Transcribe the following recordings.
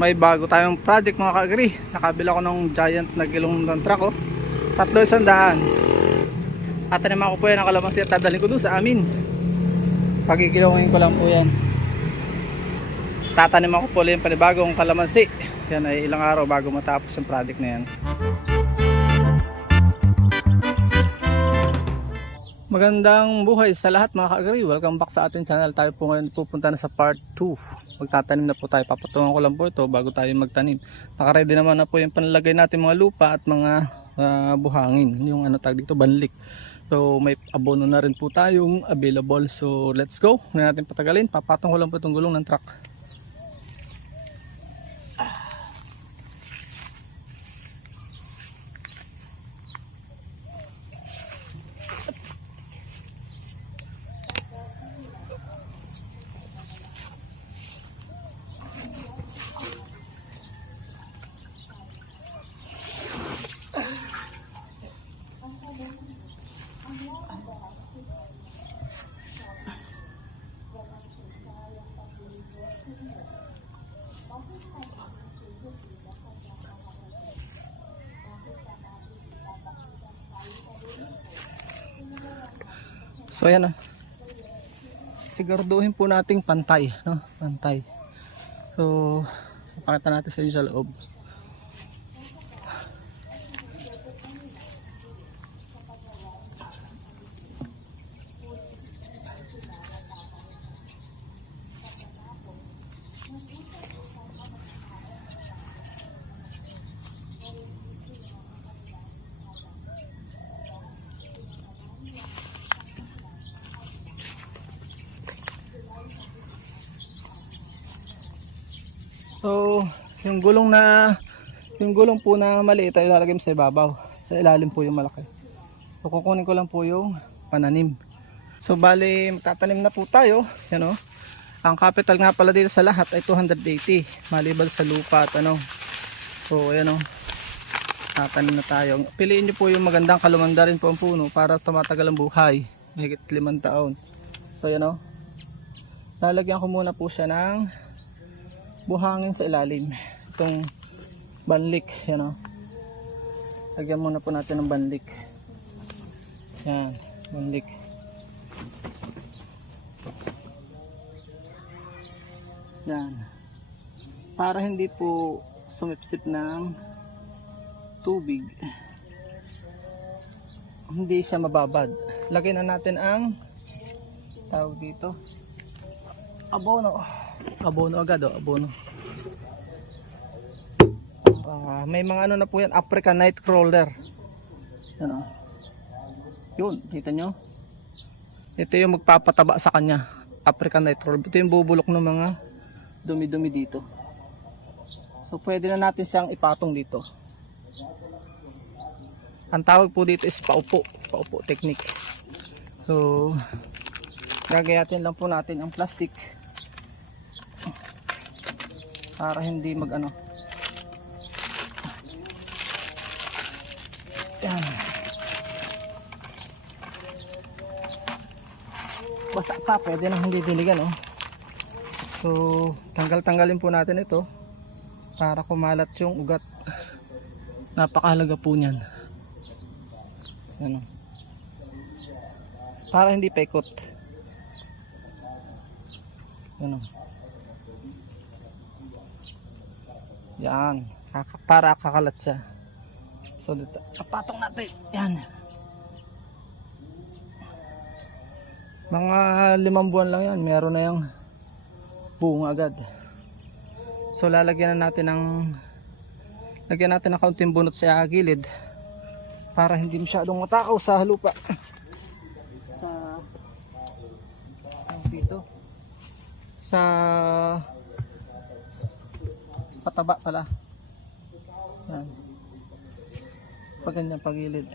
May bago tayong project mga ka-agri. Nakabila ko ng giant na gilong ng truck oh. 3,100. Tataniman ko po yan ang kalamansi at dadalhin ko doon sa amin. Pagigilawin ko lang po yan. Tataniman ko po yung panibagong kalamansi. Yan ay ilang araw bago matapos yung project na yan. Magandang buhay sa lahat mga ka-agri. Welcome back sa ating channel. Tayo po ngayon pupunta na sa part 2. Magtatanim na po tayo. Papatungan ko lang po ito bago tayo magtanim. Nakaready naman na po yung panlagay natin mga lupa at mga buhangin. Yung ano tag dito, banlik. So may abono na rin po tayong available. So let's go. Huwag natin patagalin. Papatong ko lang po itong gulong ng truck. So ayan siguraduhin po nating pantay, no? Pantay. So pakita natin sa inyo sa loob. So, yung gulong po na maliit ay ilalagay mo sa ibabaw. Sa ilalim po yung malaki. So, kukunin ko lang po yung pananim. So, bali, magtatanim na po tayo. Yan o. Ang capital nga pala dito sa lahat ay 280. Maliban sa lupa at ano. So, ayan o. Tatanim na tayo. Piliin nyo po yung magandang kalumanda rin po ang puno para tumatagal ang buhay. Mahigit 5 taon. So, ayan o. Lalagyan ko muna po siya ng buhangin sa ilalim. Itong banlik, yan o. Lagyan muna po natin ng banlik. Yan, banlik. Yan. Para hindi po sumipsip ng tubig. Hindi siya mababad. Lagyan na natin ang tawag dito. Abono. Abono agad o, abono. May mga ano na po yan, African Nightcrawler. Yan o. Yun, kita nyo? Ito yung magpapataba sa kanya, African Nightcrawler. Ito yung bubulok ng mga dumi-dumi dito. So pwede na natin siyang ipatong dito. Ang tawag po dito is paupo. Paupo technique. So gagayatin lang po natin ang plastic para hindi mag ano. Yan. Basa pa, pwede nang hindi diligan oh. So tanggalin po natin ito para kumalat yung ugat. Napakahalaga po niyan. Ano? Para hindi paikot. Ano? Yan, para kakalat siya. So dito, kapatong natin. Yan. Mga 5 buwan lang yan, meron na yung bunga agad. So lalagyan na natin ng kaunting bunot sa gilid para hindi masyadong matakaw sa lupa. Dito. Sa pataba pala. Yan. Pag ganyan pagilid.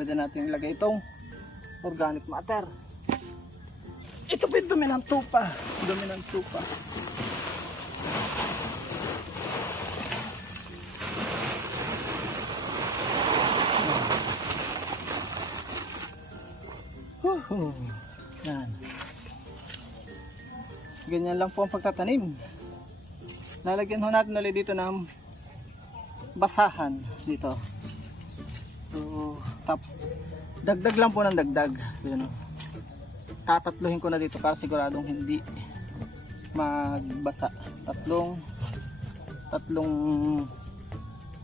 Pwede natin ilagay itong organic matter. Ito po yung dumi ng tupa. Yan. Ganyan lang po ang pagtatanim. Lalagyan ho natin ulit dito ng basahan dito. So, tapos dagdag lang po ng dagdag. So, yun, tatatluhin ko na dito para siguradong hindi magbasa. Tatlong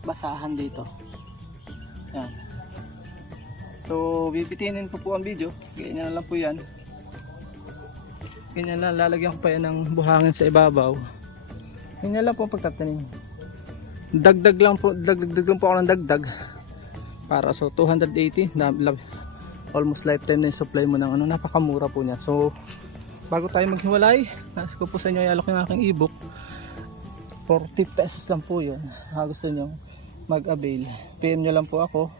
basahan dito. Yan. So, bibitinin ko po ang video. Ganyan lang po yan. Ganyan lang, lalagyan ko pa yan ng buhangin sa ibabaw. Ganyan lang po ang pagtatanim. Dagdag lang po ako ng dagdag. Para so 280, almost lifetime na yung supply mo ng ano, napakamura po niya. So, bago tayo maghiwalay, nais ko po sa inyo i-alok yung aking ebook. 40 pesos lang po yun. Gusto nyo mag-avail, PM nyo lang po ako.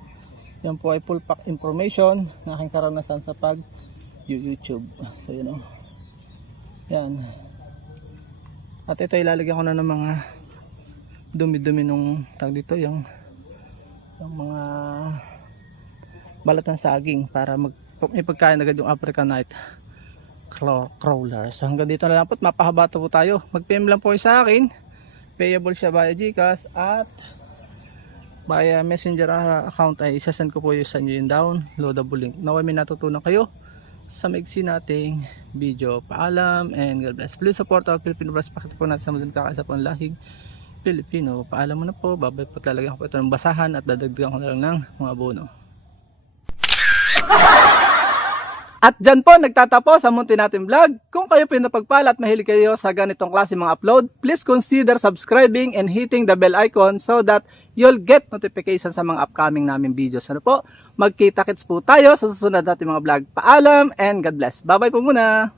Yan po ay full pack information na aking karanasan sa pag YouTube. So yun o. Yan. At ito ilalagyan ko na ng mga dumi-dumi nung tag dito, yung mga balat ng saging para ipagkain agad yung African Night Crawler. So hanggang dito na lang po, mapahaba po tayo. Mag-PM lang po sa akin. Payable siya via GCash at via messenger account ay isasend ko po sa inyo yung downloadable link. Naway may natutunan kayo sa maigsi nating video. Paalam and God bless. Please support our Filipino Brothers. Pakita po natin sa mga kakaisa po ng lahing Pilipino. Paalam mo na po. Babay po talaga ko po ito ng basahan at dadagdagan ko na lang ng mga abono. At dyan po nagtatapos ang munti natin vlog. Kung kayo pinapagpala at mahilig kayo sa ganitong klase mga upload, please consider subscribing and hitting the bell icon so that you'll get notification sa mga upcoming namin videos. Ano po? Magkita-kits po tayo sa susunod natin mga vlog. Paalam and God bless. Bye bye po muna.